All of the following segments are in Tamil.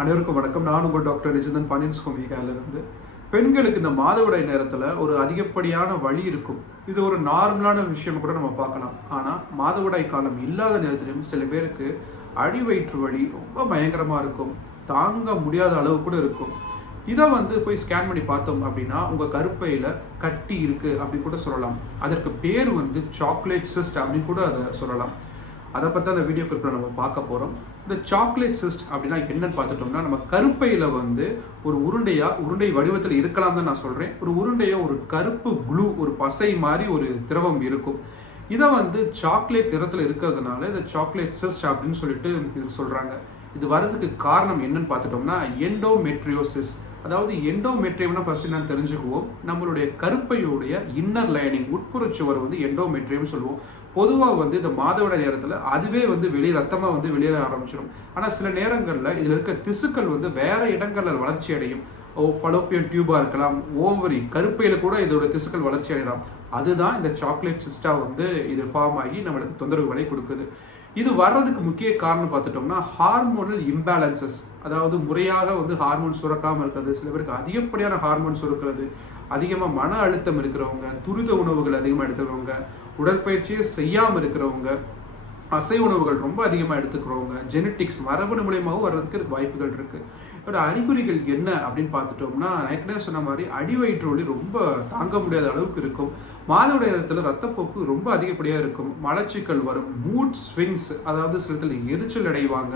அனைவருக்கும் வணக்கம். நான் உங்கள் டாக்டர் ரிஜிதன் பாண்டியன் ஹோமியோபதியிலிருந்து. பெண்களுக்கு இந்த மாதவிடாய் நேரத்தில் ஒரு அதிகப்படியான வலி இருக்கும். இது ஒரு நார்மலான விஷயம் கூட நம்ம பார்க்கலாம். ஆனால் மாதவிடாய் காலம் இல்லாத நேரத்திலும் சில பேருக்கு அடிவயிற்று வலி ரொம்ப பயங்கரமாக இருக்கும், தாங்க முடியாத அளவு கூட இருக்கும். இதை போய் ஸ்கேன் பண்ணி பார்த்தோம் அப்படின்னா உங்கள் கருப்பையில் கட்டி இருக்குது அப்படின்னு கூட சொல்லலாம். அதற்கு பேர் சாக்லேட் சிஸ்ட் அப்படின்னு கூட அதை சொல்லலாம். அதை பற்றி அந்த வீடியோ கிளிப்பில் நம்ம பார்க்க போகிறோம். இந்த சாக்லேட் சிஸ்ட் அப்படின்னா என்னன்னு பார்த்துட்டோம்னா, நம்ம கருப்பையில் ஒரு உருண்டை வடிவத்தில் இருக்கலாம் தான் நான் சொல்கிறேன். ஒரு உருண்டையாக ஒரு கருப்பு க்ளூ, ஒரு பசை மாதிரி ஒரு திரவம் இருக்கும். இதை சாக்லேட் நிறத்தில் இருக்கிறதுனால இதை சாக்லேட் சிஸ்ட் அப்படின்னு சொல்லிட்டு இது சொல்கிறாங்க. இது வர்றதுக்கு காரணம் என்னன்னு பார்த்துட்டோம்னா எண்டோமெட்ரியோசிஸ். அதாவது எண்டோமெட்ரியம்னா ஃபர்ஸ்ட் நான் தெரிஞ்சுக்குவோம். நம்மளுடைய கருப்பையுடைய இன்னர் லைனிங், உட்புற சுவர் எண்டோமெட்ரியம் சொல்லுவோம். பொதுவாக இந்த மாதவிடாய் நேரத்தில் அதுவே வெளியே ரத்தமாக வெளியேற ஆரம்பிச்சிடும். ஆனால் சில நேரங்களில் இதில் இருக்க திசுக்கள் வேற இடங்களில் வளர்ச்சி அடையும். ஃபலோப்பியன் டியூபாக இருக்கலாம், ஓவரி, கருப்பையில் கூட இதோட திசுக்கள் வளர்ச்சி அடையலாம். அதுதான் இந்த சாக்லேட் சிஸ்டா இது ஃபார்ம் ஆகி நம்மளுக்கு தொந்தரவுகளை கொடுக்குது. இது வர்றதுக்கு முக்கிய காரணம் பார்த்துட்டோம்னா ஹார்மோனல் இம்பேலன்சஸ். அதாவது முறையாக ஹார்மோன் சுரக்காமல் இருக்கிறது, சில பேருக்கு அதிகப்படியான ஹார்மோன் சுரக்கிறது, அதிகமாக மன அழுத்தம் இருக்கிறவங்க, துரித உணவுகள் அதிகமாக எடுத்துக்கிறவங்க, உடற்பயிற்சியை செய்யாமல் இருக்கிறவங்க, அசை உணவுகள் ரொம்ப அதிகமாக எடுத்துக்கிறவங்க, ஜெனட்டிக்ஸ் மரபணு மூலியமாகவும் வர்றதுக்கு இதுக்கு வாய்ப்புகள் இருக்குது. இப்போ அறிகுறிகள் என்ன அப்படின்னு பார்த்துட்டோம்னா, ஏற்கனவே சொன்ன மாதிரி அடிவயிற்று வலி ரொம்ப தாங்க முடியாத அளவுக்கு இருக்கும். மாதவிடாய் நேரத்தில் ரத்தப்போக்கு ரொம்ப அதிகப்படியாக இருக்கும். மலச்சிக்கல் வரும், மூட் ஸ்விங்ஸ், அதாவது சிலத்தில் எரிச்சல் அடைவாங்க,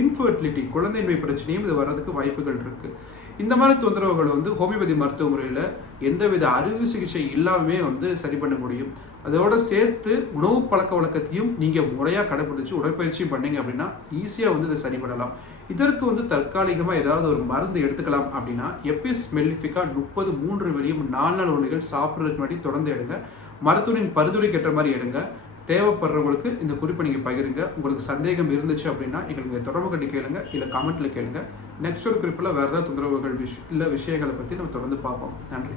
இன்ஃபர்டிலிட்டி, குழந்தையின்மை பிரச்சனையும் இது வர்றதுக்கு வாய்ப்புகள் இருக்குது. இந்த மாதிரி தொந்தரவுகள் ஹோமியோபதி மருத்துவ முறையில் எந்தவித அறுவை சிகிச்சை இல்லாமே சரி பண்ண முடியும். அதோட சேர்த்து உணவு பழக்க வழக்கத்தையும் நீங்கள் முறையாக கடைபிடிச்சு உடற்பயிற்சியும் பண்ணீங்க அப்படின்னா ஈஸியாக இதை சரி பண்ணலாம். இதற்கு தற்காலிகமாக ஏதாவது ஒரு மருந்து எடுத்துக்கலாம் அப்படின்னா எபிஸ் மெல்லிஃபிகா 30 3 வெளியும் 4 நாள் உணவுகள் சாப்பிட்றதுக்கு முன்னாடி தொடர்ந்து எடுங்க. மருத்துவரின் பரிந்துரைக்கு ஏற்ற மாதிரி எடுங்க. தேவைப்படுறவங்களுக்கு இந்த குறிப்பை நீங்கள் பகிருங்க. உங்களுக்கு சந்தேகம் இருந்துச்சு அப்படின்னா எங்களுக்கு தொடர்பு கட்டி கேளுங்க, இல்லை கமெண்ட்டில் கேளுங்க. நெக்ஸ்ட் ஒரு குறிப்பில் வேறு ஏதாவது தொந்தரவுகள் விஷயங்களை பற்றி நம்ம தொடர்ந்து பார்ப்போம். நன்றி.